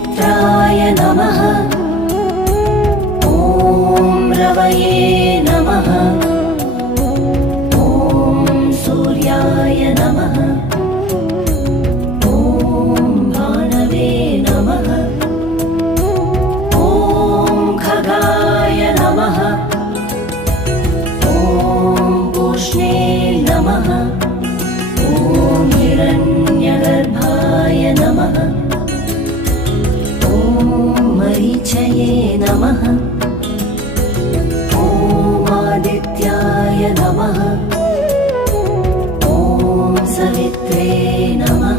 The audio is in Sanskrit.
मित्राय नमः। ॐ रवये नमः। ॐ सूर्याय नमः। ॐ भानवे नमः। ॐ खगाय नमः। ॐ पूष्णे नमः। ॐ हिरण्यगर्भाय नमः। ॐ मरीचये नमः। ॐ आदित्याय नमः। ॐ सवित्रे नमः।